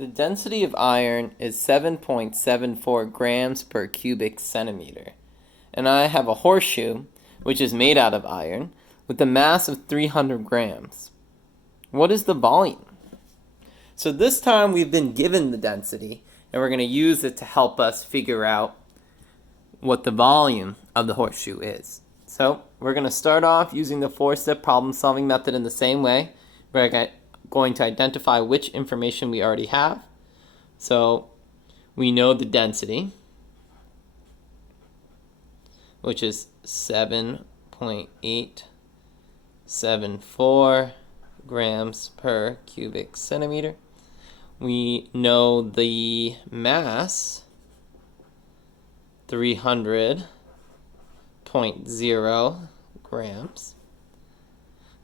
The density of iron is 7.74 grams per cubic centimeter. And I have a horseshoe, which is made out of iron, with a mass of 300 grams. What is the volume? So this time we've been given the density, and we're going to use it to help us figure out what the volume of the horseshoe is. So we're going to start off using the 4-step problem-solving method in the same way. We're going to identify which information we already have. So we know the density, which is 7.874 grams per cubic centimeter. We know the mass, 300.0 grams.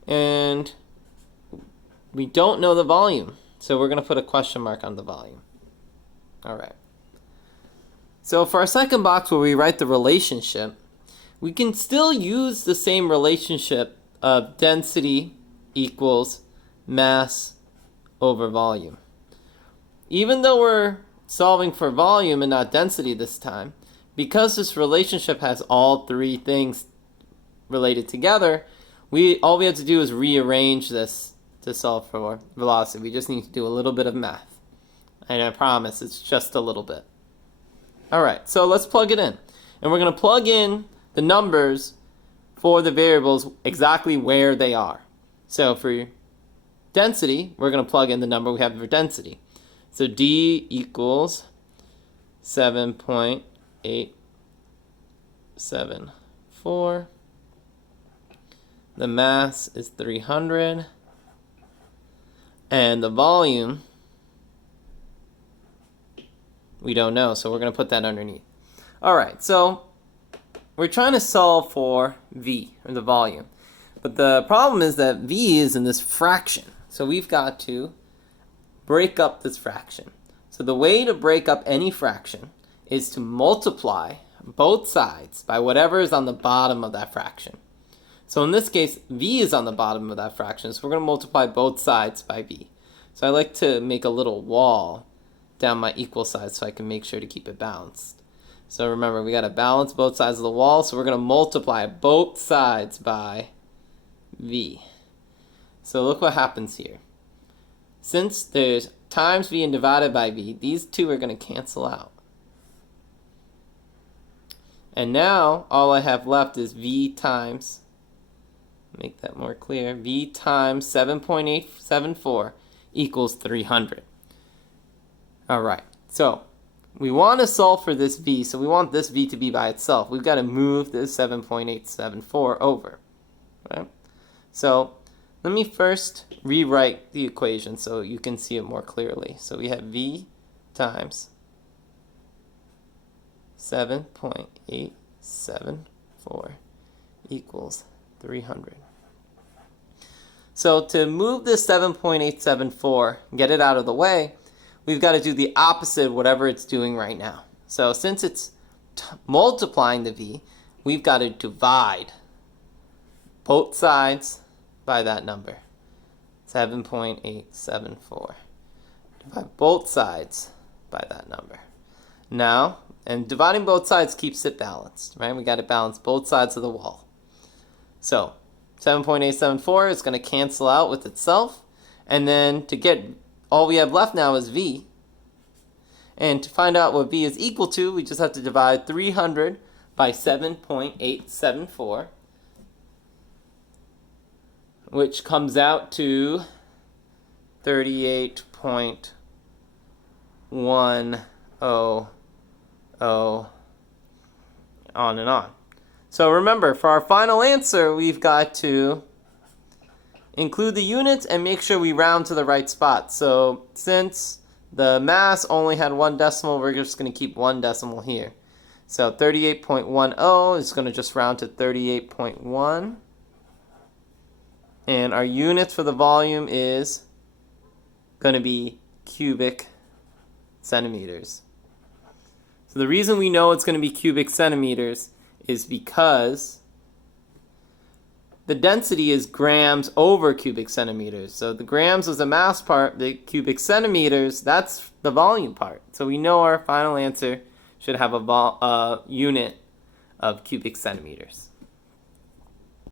And we don't know the volume, so we're going to put a question mark on the volume. All right. So for our second box where we write the relationship, we can still use the same relationship of density equals mass over volume. Even though we're solving for volume and not density this time, because this relationship has all three things related together, all we have to do is rearrange this to solve for velocity. We just need to do a little bit of math. And I promise it's just a little bit. All right, so let's plug it in. And we're going to plug in the numbers for the variables exactly where they are. So for density, we're going to plug in the number we have for density. So D equals 7.874. The mass is 300. And the volume, we don't know, so we're going to put that underneath. All right, so we're trying to solve for V, or the volume. But the problem is that V is in this fraction. So we've got to break up this fraction. So the way to break up any fraction is to multiply both sides by whatever is on the bottom of that fraction. So in this case, V is on the bottom of that fraction, so we're going to multiply both sides by V. So I like to make a little wall down my equal side so I can make sure to keep it balanced. So remember, we got to balance both sides of the wall, so we're going to multiply both sides by V. So look what happens here. Since there's times V and divided by V, these two are going to cancel out. And now all I have left is V times, make that more clear, V times 7.874 equals 300. All right, so we want to solve for this V, so we want this V to be by itself. We've got to move this 7.874 over. Right? So let me first rewrite the equation so you can see it more clearly. So we have V times 7.874 equals 300. So to move this 7.874, get it out of the way, we've got to do the opposite of whatever it's doing right now. So since it's multiplying the V, we've got to divide both sides by that number, 7.874. Divide both sides by that number. Now, and dividing both sides keeps it balanced, right? We got to balance both sides of the wall. So 7.874 is going to cancel out with itself. And then to get, all we have left now is V. And to find out what V is equal to, we just have to divide 300 by 7.874, which comes out to 38.100, on and on. So remember, for our final answer, we've got to include the units and make sure we round to the right spot. So since the mass only had one decimal, we're just going to keep one decimal here. So 38.10 is going to just round to 38.1. And our units for the volume is going to be cubic centimeters. So the reason we know it's going to be cubic centimeters is because the density is grams over cubic centimeters. So the grams is the mass part, the cubic centimeters, that's the volume part. So we know our final answer should have a unit of cubic centimeters.